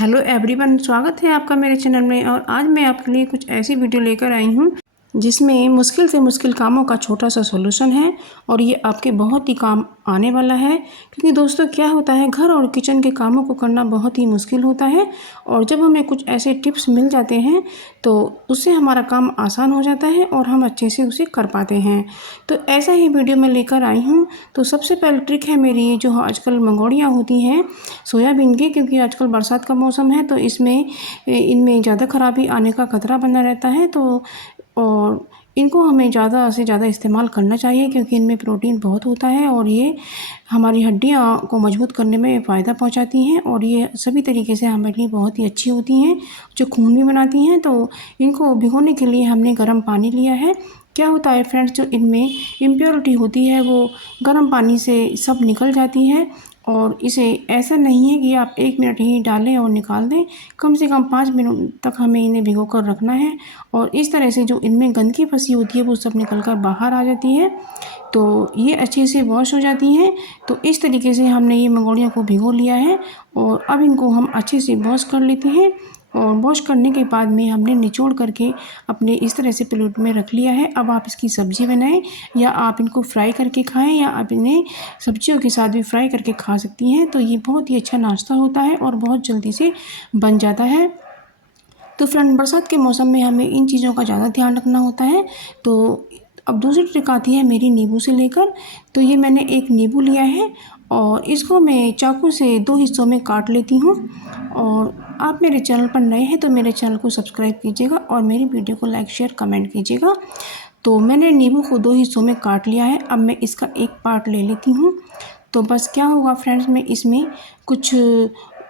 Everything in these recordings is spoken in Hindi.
हेलो एवरीवन, स्वागत है आपका मेरे चैनल में। और आज मैं आपके लिए कुछ ऐसी वीडियो लेकर आई हूँ जिसमें मुश्किल से मुश्किल कामों का छोटा सा सॉल्यूशन है और ये आपके बहुत ही काम आने वाला है। क्योंकि दोस्तों क्या होता है, घर और किचन के कामों को करना बहुत ही मुश्किल होता है और जब हमें कुछ ऐसे टिप्स मिल जाते हैं तो उससे हमारा काम आसान हो जाता है और हम अच्छे से उसे कर पाते हैं। तो ऐसा ही वीडियो मैं लेकर आई हूँ। तो सबसे पहले ट्रिक है मेरी, जो आजकल मंगोड़ियाँ होती हैं सोयाबीन की, क्योंकि आजकल बरसात का मौसम है तो इनमें ज़्यादा खराबी आने का खतरा बना रहता है। तो और इनको हमें ज़्यादा से ज़्यादा इस्तेमाल करना चाहिए क्योंकि इनमें प्रोटीन बहुत होता है और ये हमारी हड्डियाँ को मजबूत करने में फ़ायदा पहुंचाती हैं और ये सभी तरीके से हमारे लिए बहुत ही अच्छी होती हैं, जो खून भी बनाती हैं। तो इनको भिगोने के लिए हमने गर्म पानी लिया है। क्या होता है फ्रेंड्स, जो इनमें इम्प्योरिटी होती है वो गर्म पानी से सब निकल जाती है। और इसे ऐसा नहीं है कि आप 1 मिनट ही डालें और निकाल दें, कम से कम 5 मिनट तक हमें इन्हें भिगो कर रखना है। और इस तरह से जो इनमें गंदगी फंसी होती है वो सब निकल कर बाहर आ जाती है, तो ये अच्छे से वॉश हो जाती हैं। तो इस तरीके से हमने ये मंगोड़ियों को भिगो लिया है और अब इनको हम अच्छे से वॉश कर लेते हैं। और वॉश करने के बाद में हमने निचोड़ करके अपने इस तरह से प्लेट में रख लिया है। अब आप इसकी सब्ज़ी बनाएं या आप इनको फ्राई करके खाएं या आप इन्हें सब्जियों के साथ भी फ्राई करके खा सकती हैं। तो ये बहुत ही अच्छा नाश्ता होता है और बहुत जल्दी से बन जाता है। तो फ्रेंड, बरसात के मौसम में हमें इन चीज़ों का ज़्यादा ध्यान रखना होता है। तो अब दूसरी ट्रिक आती है मेरी नींबू से लेकर। तो ये मैंने एक नींबू लिया है और इसको मैं चाकू से 2 हिस्सों में काट लेती हूँ। और आप मेरे चैनल पर नए हैं तो मेरे चैनल को सब्सक्राइब कीजिएगा और मेरी वीडियो को लाइक शेयर कमेंट कीजिएगा। तो मैंने नींबू को 2 हिस्सों में काट लिया है। अब मैं इसका एक पार्ट ले लेती हूँ। तो बस क्या होगा फ्रेंड्स, मैं इसमें कुछ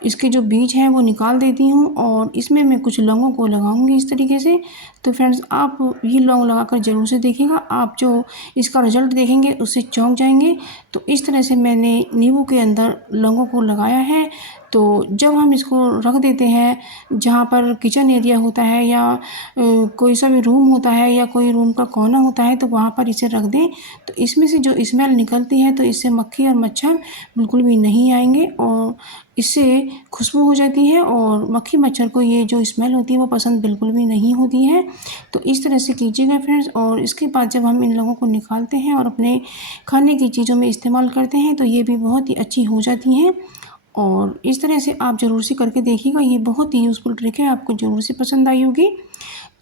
इसके जो बीज हैं वो निकाल देती हूँ और इसमें मैं कुछ लौंगों को लगाऊंगी इस तरीके से। तो फ्रेंड्स, आप ये लौंग लगाकर ज़रूर से देखिएगा, आप जो इसका रिज़ल्ट देखेंगे उससे चौंक जाएंगे। तो इस तरह से मैंने नींबू के अंदर लौंगों को लगाया है। तो जब हम इसको रख देते हैं जहाँ पर किचन एरिया होता है या कोई सा भी रूम होता है या कोई रूम का कोना होता है तो वहाँ पर इसे रख दें। तो इसमें से जो स्मेल निकलती है तो इससे मक्खी और मच्छर बिल्कुल भी नहीं आएंगे और इससे खुशबू हो जाती है और मक्खी मच्छर को ये जो स्मेल होती है वो पसंद बिल्कुल भी नहीं होती है। तो इस तरह से कीजिएगा फ्रेंड्स। और इसके बाद जब हम इन लोगों को निकालते हैं और अपने खाने की चीज़ों में इस्तेमाल करते हैं तो ये भी बहुत ही अच्छी हो जाती हैं। और इस तरह से आप ज़रूर से करके देखिएगा, ये बहुत ही यूज़फुल ट्रिक है, आपको ज़रूर से पसंद आई होगी।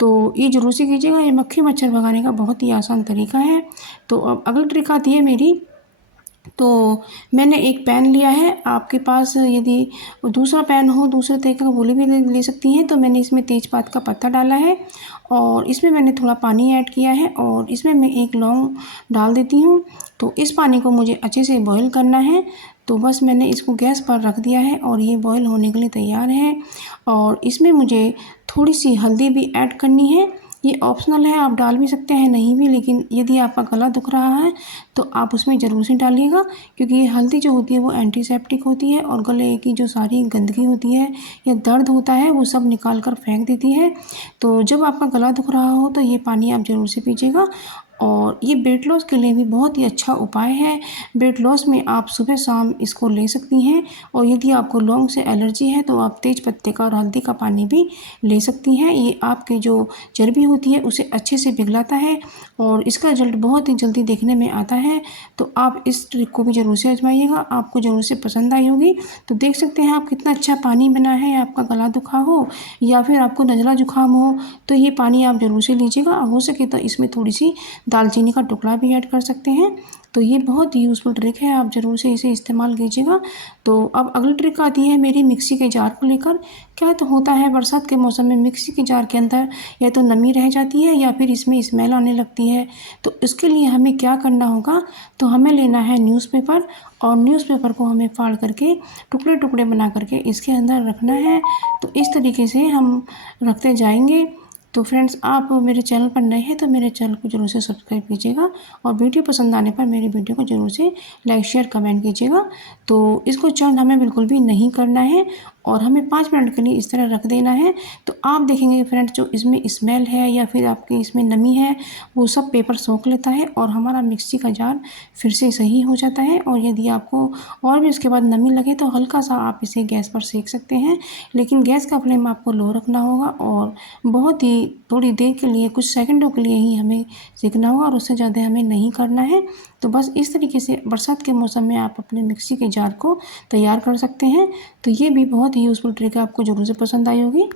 तो ये ज़रूर से कीजिएगा, ये मक्खी मच्छर भगाने का बहुत ही आसान तरीका है। तो अब अगली ट्रिक आती है मेरी। तो मैंने एक पैन लिया है, आपके पास यदि दूसरा पैन हो दूसरे तरीके का वो भी ले सकती हैं। तो मैंने इसमें तेज़पात का पत्ता डाला है और इसमें मैंने थोड़ा पानी ऐड किया है और इसमें मैं एक लौंग डाल देती हूँ। तो इस पानी को मुझे अच्छे से बॉईल करना है। तो बस मैंने इसको गैस पर रख दिया है और ये बॉईल होने के लिए तैयार है। और इसमें मुझे थोड़ी सी हल्दी भी ऐड करनी है, ये ऑप्शनल है, आप डाल भी सकते हैं नहीं भी, लेकिन यदि आपका गला दुख रहा है तो आप उसमें ज़रूर से डालिएगा क्योंकि ये हल्दी जो होती है वो एंटीसेप्टिक होती है और गले की जो सारी गंदगी होती है या दर्द होता है वो सब निकाल कर फेंक देती है। तो जब आपका गला दुख रहा हो तो ये पानी आप ज़रूर से पीजिएगा। और ये वेट लॉस के लिए भी बहुत ही अच्छा उपाय है। वेट लॉस में आप सुबह शाम इसको ले सकती हैं। और यदि आपको लौंग से एलर्जी है तो आप तेज पत्ते का और हल्दी का पानी भी ले सकती हैं। ये आपके जो चर्बी होती है उसे अच्छे से पिघलाता है और इसका रिजल्ट बहुत ही जल्दी देखने में आता है। तो आप इस ट्रिक को भी ज़रूर से आजमाइएगा, आपको ज़रूर से पसंद आई होगी। तो देख सकते हैं आप कितना अच्छा पानी बना है। आपका गला दुखा हो या फिर आपको नज़ला जुकाम हो तो ये पानी आप ज़रूर से लीजिएगा। हो सके तो इसमें थोड़ी सी दालचीनी का टुकड़ा भी ऐड कर सकते हैं। तो ये बहुत ही यूज़फुल ट्रिक है, आप ज़रूर से इसे इस्तेमाल कीजिएगा। तो अब अगली ट्रिक आती है मेरी मिक्सी के जार को लेकर। क्या तो होता है बरसात के मौसम में मिक्सी के जार के अंदर या तो नमी रह जाती है या फिर इसमें स्मेल आने लगती है। तो इसके लिए हमें क्या करना होगा, तो हमें लेना है न्यूज़पेपर और न्यूज़पेपर को हमें फाड़ करके टुकड़े टुकड़े बना करके इसके अंदर रखना है। तो इस तरीके से हम रखते जाएंगे। तो फ्रेंड्स, आप मेरे चैनल पर नए हैं तो मेरे चैनल को ज़रूर से सब्सक्राइब कीजिएगा और वीडियो पसंद आने पर मेरी वीडियो को ज़रूर से लाइक शेयर कमेंट कीजिएगा। तो इसको चर्न हमें बिल्कुल भी नहीं करना है और हमें 5 मिनट के लिए इस तरह रख देना है। तो आप देखेंगे फ्रेंड्स जो इसमें स्मेल है या फिर आपके इसमें नमी है वो सब पेपर सोख लेता है और हमारा मिक्सी का जार फिर से सही हो जाता है। और यदि आपको और भी उसके बाद नमी लगे तो हल्का सा आप इसे गैस पर सेक सकते हैं, लेकिन गैस का फ्लेम आपको लो रखना होगा और बहुत ही थोड़ी देर के लिए, कुछ सेकंडों के लिए ही हमें सेकना होगा और उससे ज़्यादा हमें नहीं करना है। तो बस इस तरीके से बरसात के मौसम में आप अपने मिक्सी के जार को तैयार कर सकते हैं। तो ये भी बहुत ही यूज़फुल ट्रिक है, आपको ज़रूर से पसंद आई होगी।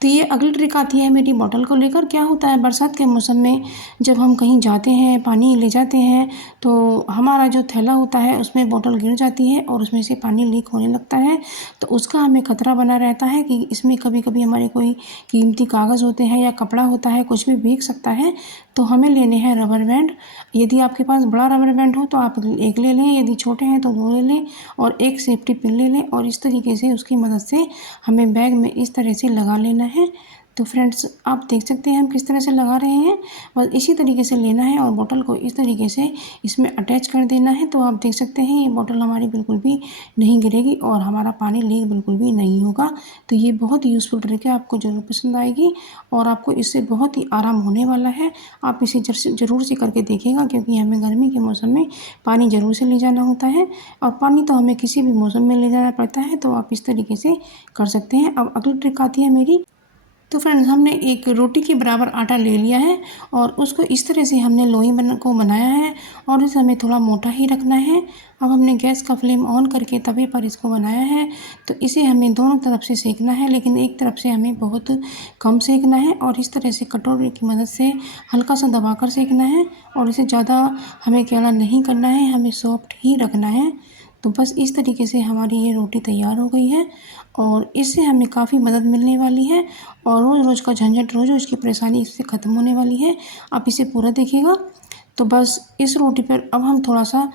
तो ये अगली ट्रिक आती है मेरी बॉटल को लेकर। क्या होता है बरसात के मौसम में जब हम कहीं जाते हैं, पानी ले जाते हैं, तो हमारा जो थैला होता है उसमें बॉटल गिर जाती है और उसमें से पानी लीक होने लगता है। तो उसका हमें खतरा बना रहता है कि इसमें कभी कभी हमारे कोई कीमती कागज़ होते हैं या कपड़ा होता है, कुछ भी भीग सकता है। तो हमें लेने हैं रबर बैंड। यदि आपके पास बड़ा रबर बैंड हो तो आप एक ले लें, यदि छोटे हैं तो 2 ले लें और एक सेफ्टी पिन ले लें और इस तरीके से उसकी मदद से हमें बैग में इस तरह से लगा लेना है। तो फ्रेंड्स आप देख सकते हैं हम किस तरह से लगा रहे हैं। बस इसी तरीके से लेना है और बोतल को इस तरीके से इसमें अटैच कर देना है। तो आप देख सकते हैं ये बोतल हमारी बिल्कुल भी नहीं गिरेगी और हमारा पानी लीक बिल्कुल भी नहीं होगा। तो ये बहुत ही यूज़फुल ट्रिक है, आपको ज़रूर पसंद आएगी और आपको इससे बहुत ही आराम होने वाला है। आप इसे ज़रूर से करके देखिएगा, क्योंकि हमें गर्मी के मौसम में पानी ज़रूर से ले जाना होता है और पानी तो हमें किसी भी मौसम में ले जाना पड़ता है। तो आप इस तरीके से कर सकते हैं। अब अगली ट्रिक आती है मेरी। तो फ्रेंड्स हमने एक रोटी के बराबर आटा ले लिया है और उसको इस तरह से हमने लोई को बनाया है और इसे हमें थोड़ा मोटा ही रखना है। अब हमने गैस का फ्लेम ऑन करके तवे पर इसको बनाया है। तो इसे हमें दोनों तरफ से सेकना है, लेकिन एक तरफ से हमें बहुत कम सेकना है और इस तरह से कटोरे की मदद से हल्का सा दबाकर सेकना है और इसे ज़्यादा हमें क्या नहीं करना है, हमें सॉफ्ट ही रखना है। तो बस इस तरीके से हमारी ये रोटी तैयार हो गई है और इससे हमें काफ़ी मदद मिलने वाली है और रोज़ रोज़ का झंझट, रोज़ रोज़ की परेशानी इससे ख़त्म होने वाली है। आप इसे पूरा देखिएगा। तो बस इस रोटी पर अब हम थोड़ा सा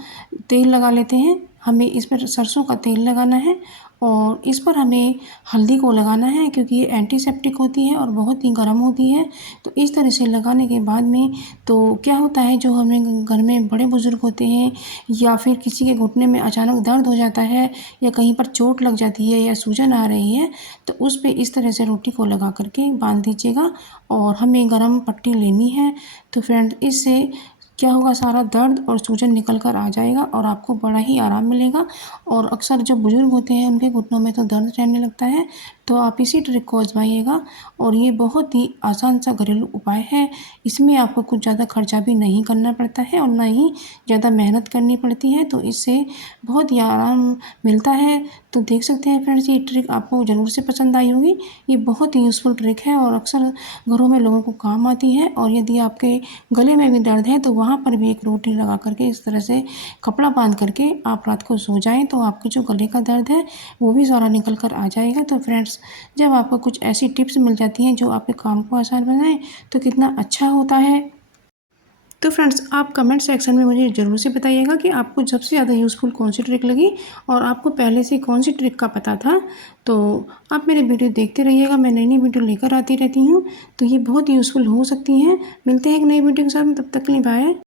तेल लगा लेते हैं। हमें इस पर सरसों का तेल लगाना है और इस पर हमें हल्दी को लगाना है, क्योंकि ये एंटीसेप्टिक होती है और बहुत ही गर्म होती है। तो इस तरह से लगाने के बाद में तो क्या होता है, जो हमें घर में बड़े बुज़ुर्ग होते हैं या फिर किसी के घुटने में अचानक दर्द हो जाता है या कहीं पर चोट लग जाती है या सूजन आ रही है, तो उस पे इस तरह से रोटी को लगा करके बांध दीजिएगा और हमें गरम पट्टी लेनी है। तो फ्रेंड इससे क्या होगा, सारा दर्द और सूजन निकल कर आ जाएगा और आपको बड़ा ही आराम मिलेगा। और अक्सर जो बुज़ुर्ग होते हैं उनके घुटनों में तो दर्द रहने लगता है। तो आप इसी ट्रिक को आजमाइएगा और ये बहुत ही आसान सा घरेलू उपाय है। इसमें आपको कुछ ज़्यादा खर्चा भी नहीं करना पड़ता है और ना ही ज़्यादा मेहनत करनी पड़ती है। तो इससे बहुत ही आराम मिलता है। तो देख सकते हैं फ्रेंड्स, ये ट्रिक आपको ज़रूर से पसंद आई होगी। ये बहुत ही यूज़फुल ट्रिक है और अक्सर घरों में लोगों को काम आती है। और यदि आपके गले में भी दर्द है तो वहाँ पर भी एक रोटी लगा करके इस तरह से कपड़ा बांध करके आप रात को सो जाएं, तो आपके जो गले का दर्द है वो भी सारा निकल कर आ जाएगा। तो फ्रेंड्स, जब आपको कुछ ऐसी टिप्स मिल जाती हैं जो आपके काम को आसान बनाएं तो कितना अच्छा होता है। तो फ्रेंड्स, आप कमेंट सेक्शन में मुझे ज़रूर से बताइएगा कि आपको सबसे ज़्यादा यूज़फुल कौन सी ट्रिक लगी और आपको पहले से कौन सी ट्रिक का पता था। तो आप मेरे वीडियो देखते रहिएगा, मैं नई नई वीडियो लेकर आती रहती हूँ। तो ये बहुत यूज़फुल हो सकती हैं। मिलते हैं एक नई वीडियो के साथ, तब तक के लिए बाय।